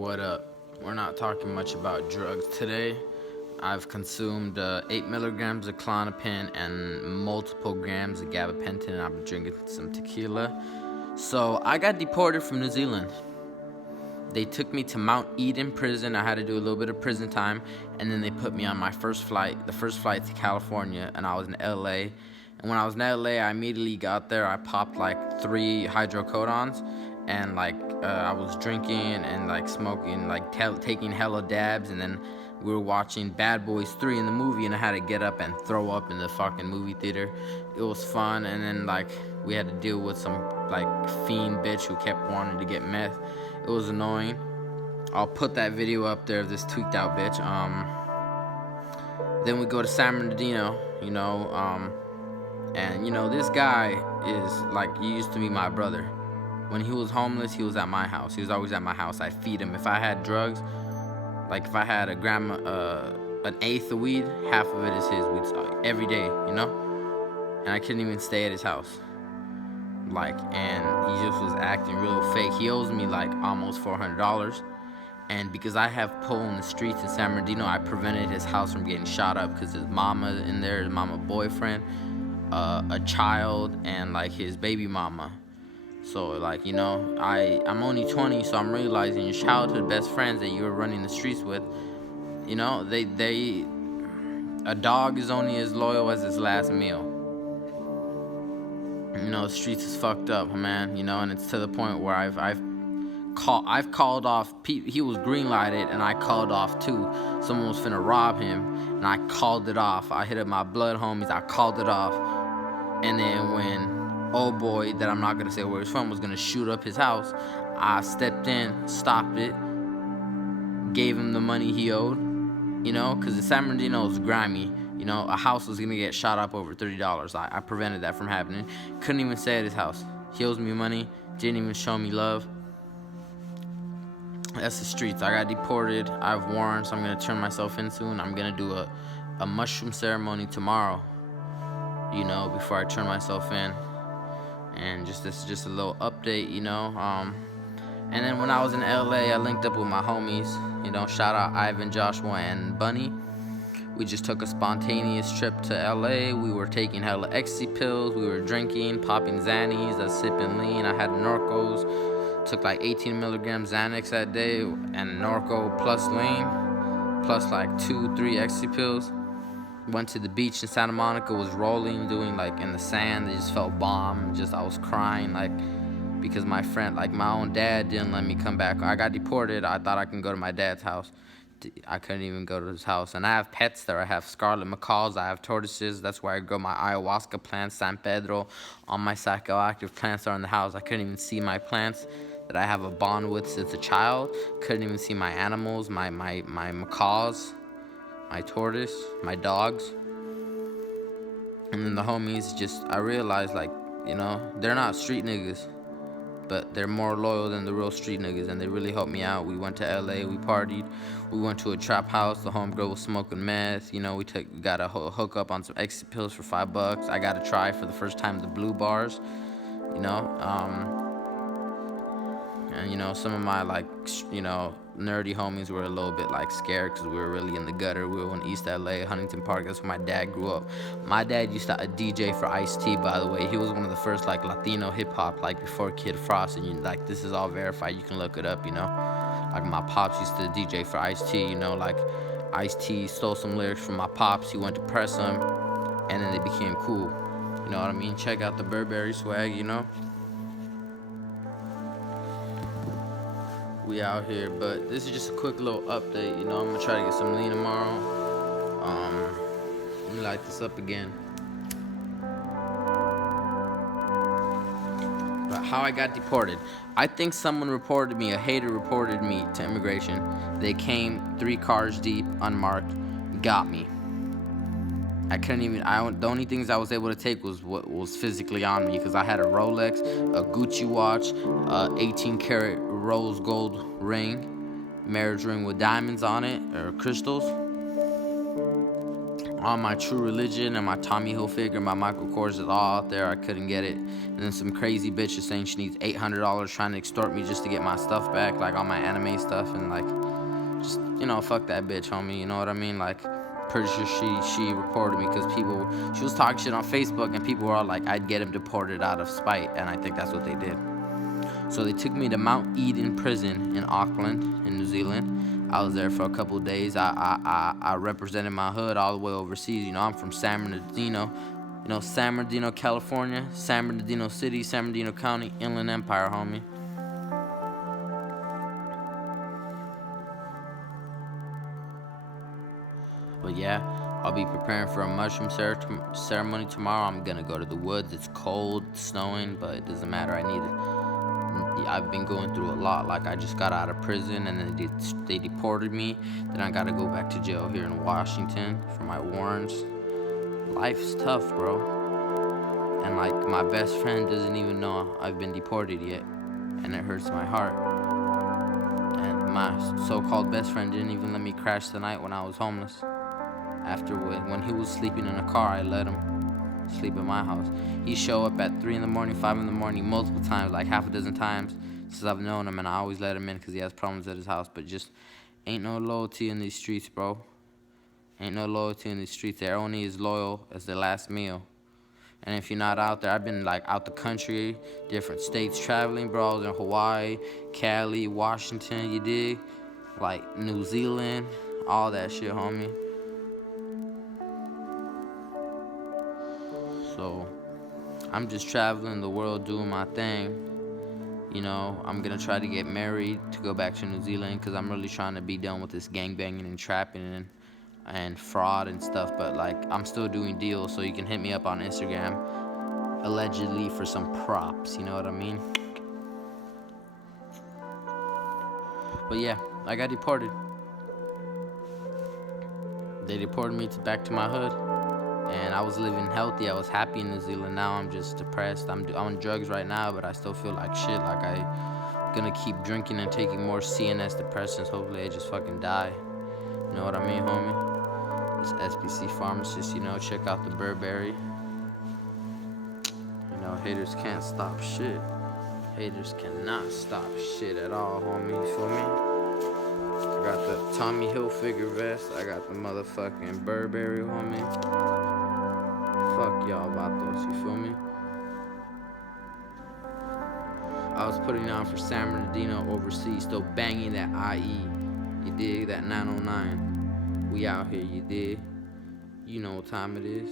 What up? We're not talking much about drugs today. I've consumed 8 milligrams of Klonopin and multiple grams of gabapentin, and I've been drinking some tequila. So I got deported from New Zealand. They took me to Mount Eden prison. I had to do a little bit of prison time, and then they put me on my first flight, the first flight to California, and I was in LA. And when I was in LA, I immediately got there. I popped like 3 hydrocodons, and I was drinking and like smoking, like taking hella dabs, and then we were watching Bad Boys 3 in the movie, and I had to get up and throw up in the fucking movie theater. It was fun, and then we had to deal with some fiend bitch who kept wanting to get meth. It was annoying. I'll put that video up there of this tweaked out bitch. Then we go to San Bernardino, and this guy he used to be my brother. When he was homeless, he was at my house. He was always at my house. I'd feed him. If I had drugs, if I had an eighth of weed, half of it is his. Every day, and I couldn't even stay at his house. And he just was acting real fake. He owes me almost $400. And because I have pull in the streets in San Bernardino, I prevented his house from getting shot up because his mama in there, his mama boyfriend, a child, and his baby mama. So I'm only 20, so I'm realizing your childhood best friends that you were running the streets with, a dog is only as loyal as its last meal. The streets is fucked up, man. And it's to the point where I've called off. He was green lighted, and I called off too. Someone was finna rob him, and I called it off. I hit up my blood homies. I called it off, and then when old boy that I'm not gonna say where he's from was gonna shoot up his house, I stepped in, stopped it, gave him the money he owed. Because the San Bernardino is grimy. A house was gonna get shot up over $30. I prevented that from happening. Couldn't even stay at his house. He owes me money. Didn't even show me love. That's the streets. I got deported. I have warrants. I'm gonna turn myself in soon. I'm gonna do a mushroom ceremony tomorrow. Before I turn myself in. And this is just a little update. And then when I was in LA, I linked up with my homies. Shout out Ivan, Joshua, and Bunny. We just took a spontaneous trip to LA. We were taking hella ecstasy pills. We were drinking, popping Xannies, sipping lean. I had Norcos. Took 18 milligrams Xanax that day, and Norco plus lean, plus 2-3 ecstasy pills. Went to the beach in Santa Monica, was rolling, doing in the sand. It just felt bomb. I was crying because my friend, my own dad, didn't let me come back. I got deported. I thought I could go to my dad's house. I couldn't even go to his house. And I have pets there. I have scarlet macaws. I have tortoises. That's where I grow my ayahuasca plants, San Pedro. All my psychoactive plants are in the house. I couldn't even see my plants that I have a bond with since a child. Couldn't even see my animals, my macaws, my tortoise, my dogs. And then the homies I realized they're not street niggas, but they're more loyal than the real street niggas, and they really helped me out. We went to LA, we partied, we went to a trap house. The homegirl was smoking meth. We got a hook up on some ecstasy pills for $5. I got to try for the first time the blue bars, and some of my nerdy homies were a little bit scared because we were really in the gutter. We were in East LA, Huntington Park. That's where my dad grew up. My dad used to DJ for Ice-T, by the way. He was one of the first Latino hip hop before Kid Frost, and this is all verified. You can look it up. My pops used to DJ for Ice-T. Ice-T stole some lyrics from my pops. He went to press them, and then they became cool. You know what I mean? Check out the Burberry swag. We out here, but this is just a quick little update. I'm gonna try to get some lean tomorrow. Let me light this up again. But how I got deported. I think someone reported me, a hater reported me to immigration. They came 3 cars deep, unmarked, got me. I couldn't even, the only things I was able to take was what was physically on me, because I had a Rolex, a Gucci watch, 18 karat rose gold ring, marriage ring with diamonds on it, or crystals. All my True Religion and my Tommy Hilfiger, my Michael Kors is all out there. I couldn't get it. And then some crazy bitch is saying she needs $800 trying to extort me just to get my stuff back, like all my anime stuff. And like, just, you know, fuck that bitch, homie. You know what I mean? Like, pretty sure she reported me because she was talking shit on Facebook and people were all like, I'd get him deported out of spite. And I think that's what they did. So they took me to Mount Eden prison in Auckland, in New Zealand. I was there for a couple of days. I represented my hood all the way overseas. You know, I'm from San Bernardino. You know, San Bernardino, California, San Bernardino City, San Bernardino County, Inland Empire, homie. But yeah, I'll be preparing for a mushroom ceremony tomorrow. I'm gonna go to the woods. It's cold, snowing, but it doesn't matter. I've been going through a lot. Like, I just got out of prison and then they deported me. Then I gotta go back to jail here in Washington for my warrants. Life's tough, bro. And like, my best friend doesn't even know I've been deported yet, and it hurts my heart. And my so-called best friend didn't even let me crash the night when I was homeless. After when he was sleeping in a car, I let him sleep in my house. He show up at 3 in the morning, 5 in the morning, multiple times, like half a dozen times since I've known him, and I always let him in because he has problems at his house. But just ain't no loyalty in these streets, bro. Ain't no loyalty in these streets. They're only as loyal as their last meal. And if you're not out there, I've been like out the country, different states traveling, bro. I was in Hawaii, Cali, Washington, you dig? Like New Zealand, all that shit, homie. So I'm just traveling the world doing my thing. You know, I'm gonna try to get married to go back to New Zealand because I'm really trying to be done with this gangbanging and trapping and fraud and stuff. But like, I'm still doing deals, so you can hit me up on Instagram, allegedly for some props. You know what I mean? But yeah, I got deported. They deported me back to my hood. And I was living healthy. I was happy in New Zealand. Now I'm just depressed. I'm on drugs right now, but I still feel like shit. Like, I'm gonna keep drinking and taking more CNS depressants. Hopefully I just fucking die. You know what I mean, homie? It's SPC Pharmacist, you know. Check out the Burberry. You know, haters can't stop shit. Haters cannot stop shit at all, homie. You feel me? I got the Tommy Hilfiger vest. I got the motherfucking Burberry, homie. Fuck y'all vatos, you feel me? I was putting on for San Bernardino overseas, still banging that IE. You dig? That 909. We out here, you dig? You know what time it is.